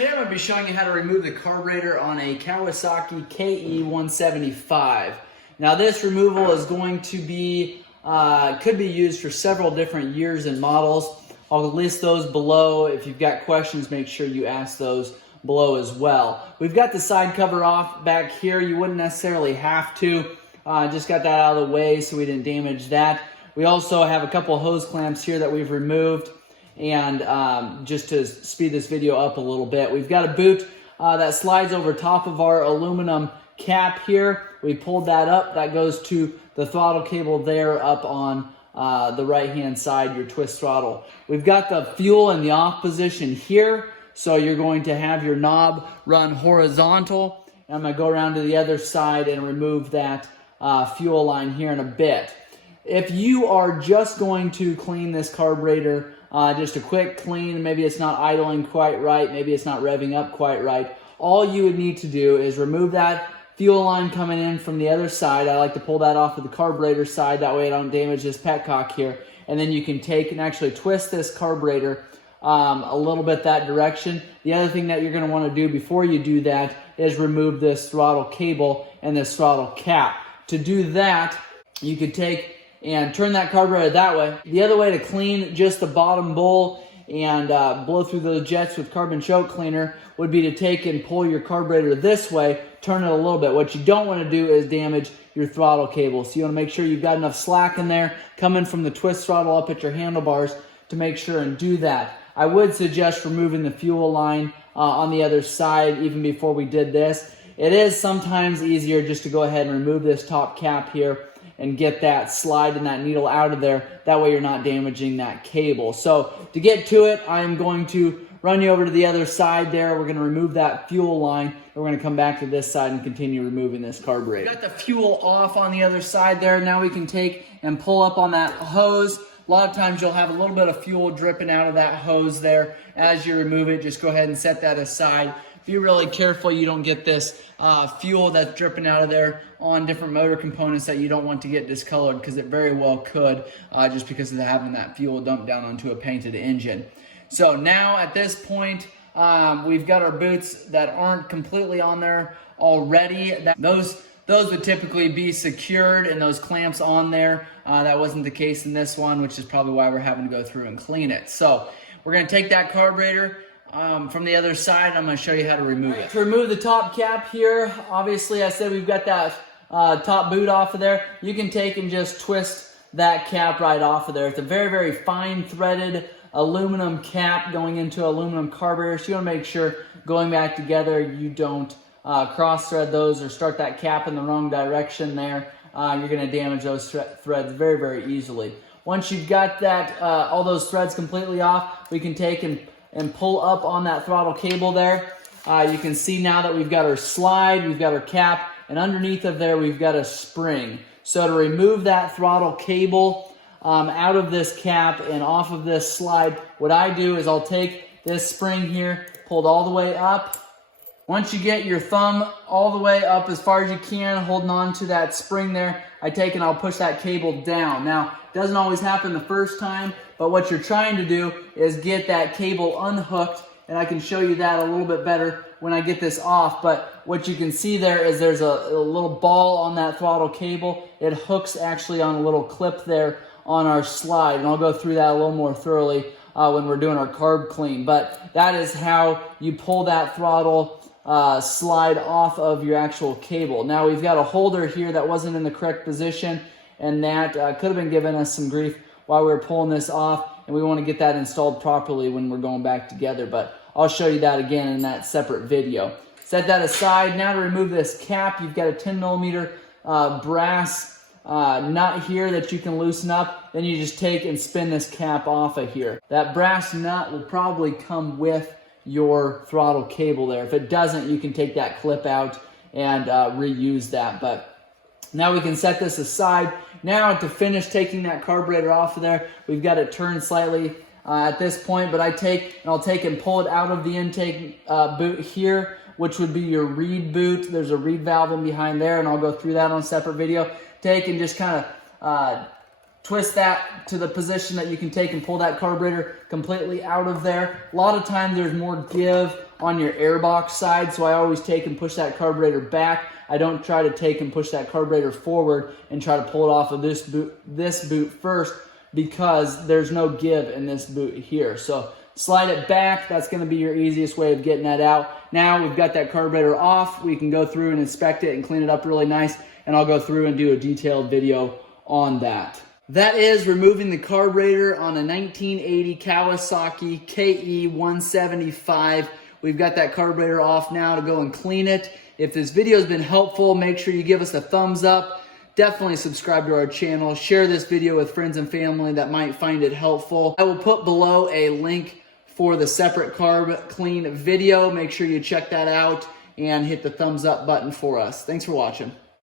today I'm going to be showing you how to remove the carburetor on a Kawasaki KE 175. Now this removal is going to be, could be used for several different years and models. I'll list those below. If you've got questions, make sure you ask those below as well. We've got the side cover off back here. You wouldn't necessarily have to. Just got that out of the way so we didn't damage that. We also have a couple of hose clamps here that we've removed. And just to speed this video up a little bit, we've got a boot that slides over top of our aluminum cap here. We pulled that up. That goes to the throttle cable there up on the right-hand side, your twist throttle. We've got the fuel in the off position here. So you're going to have your knob run horizontal. And I'm going to go around to the other side and remove that fuel line here in a bit. If you are just going to clean this carburetor, just a quick clean, maybe it's not idling quite right, maybe it's not revving up quite right, all you would need to do is remove that fuel line coming in from the other side. I like to pull that off of the carburetor side, that way I don't damage this petcock here. And then you can take and actually twist this carburetor a little bit that direction. The other thing that you're going to want to do before you do that is remove this throttle cable and this throttle cap. To do that, you could take and turn that carburetor that way. The other way to clean just the bottom bowl and blow through those jets with carbon choke cleaner would be to take and pull your carburetor this way, turn it a little bit. What you don't want to do is damage your throttle cable. So you want to make sure you've got enough slack in there coming from the twist throttle up at your handlebars to make sure and do that. I would suggest removing the fuel line on the other side even before we did this. It is sometimes easier just to go ahead and remove this top cap here and get that slide and that needle out of there. That way you're not damaging that cable. So to get to it, I'm going to run you over to the other side there. We're going to remove that fuel line. And we're going to come back to this side and continue removing this carburetor. We've got the fuel off on the other side there. Now we can take and pull up on that hose. A lot of times you'll have a little bit of fuel dripping out of that hose there. As you remove it, just go ahead and set that aside. Be really careful you don't get this fuel that's dripping out of there on different motor components that you don't want to get discolored, because it very well could just because of having that fuel dumped down onto a painted engine. So now at this point, we've got our boots that aren't completely on there already. Those would typically be secured and those clamps on there. That wasn't the case in this one, which is probably why we're having to go through and clean it. So we're going to take that carburetor from the other side. I'm going to show you how to remove it. To remove the top cap here, obviously I said we've got that top boot off of there. You can take and just twist that cap right off of there. It's a very, very fine threaded aluminum cap going into aluminum carburetor. So you want to make sure going back together you don't cross thread those or start that cap in the wrong direction there. You're going to damage those threads very, very easily. Once you've got that all those threads completely off, we can take and pull up on that throttle cable there. You can see now that we've got our slide, we've got our cap, and underneath of there we've got a spring. So to remove that throttle cable out of this cap and off of this slide, what I do is I'll take this spring here, pulled all the way up. Once you get your thumb all the way up as far as you can, holding on to that spring there, I take and I'll push that cable down. Now, it doesn't always happen the first time, but what you're trying to do is get that cable unhooked, and I can show you that a little bit better when I get this off. But what you can see there is there's a little ball on that throttle cable. It hooks actually on a little clip there on our slide, and I'll go through that a little more thoroughly when we're doing our carb clean. But that is how you pull that throttle slide off of your actual cable. Now we've got a holder here that wasn't in the correct position, and that could have been giving us some grief while we were pulling this off, and we want to get that installed properly when we're going back together. But I'll show you that again in that separate video. Set that aside. Now to remove this cap, you've got a 10mm brass nut here that you can loosen up. Then you just take and spin this cap off of here. That brass nut will probably come with your throttle cable there. If it doesn't, you can take that clip out and reuse that. But now we can set this aside. Now to finish taking that carburetor off of there, we've got it turned slightly at this point, but I'll take and pull it out of the intake boot here, which would be your reed boot. There's a reed valve in behind there, and I'll go through that on a separate video. Take and just kind of twist that to the position that you can take and pull that carburetor completely out of there. A lot of times there's more give on your airbox side, so I always take and push that carburetor back. I don't try to take and push that carburetor forward and try to pull it off of this boot first, because there's no give in this boot here. So slide it back. That's going to be your easiest way of getting that out. Now we've got that carburetor off. We can go through and inspect it and clean it up really nice, and I'll go through and do a detailed video on that. That is removing the carburetor on a 1980 Kawasaki KE 175. We've got that carburetor off now to go and clean it. If this video has been helpful, make sure you give us a thumbs up. Definitely subscribe to our channel. Share this video with friends and family that might find it helpful. I will put below a link for the separate carb clean video. Make sure you check that out and hit the thumbs up button for us. Thanks for watching.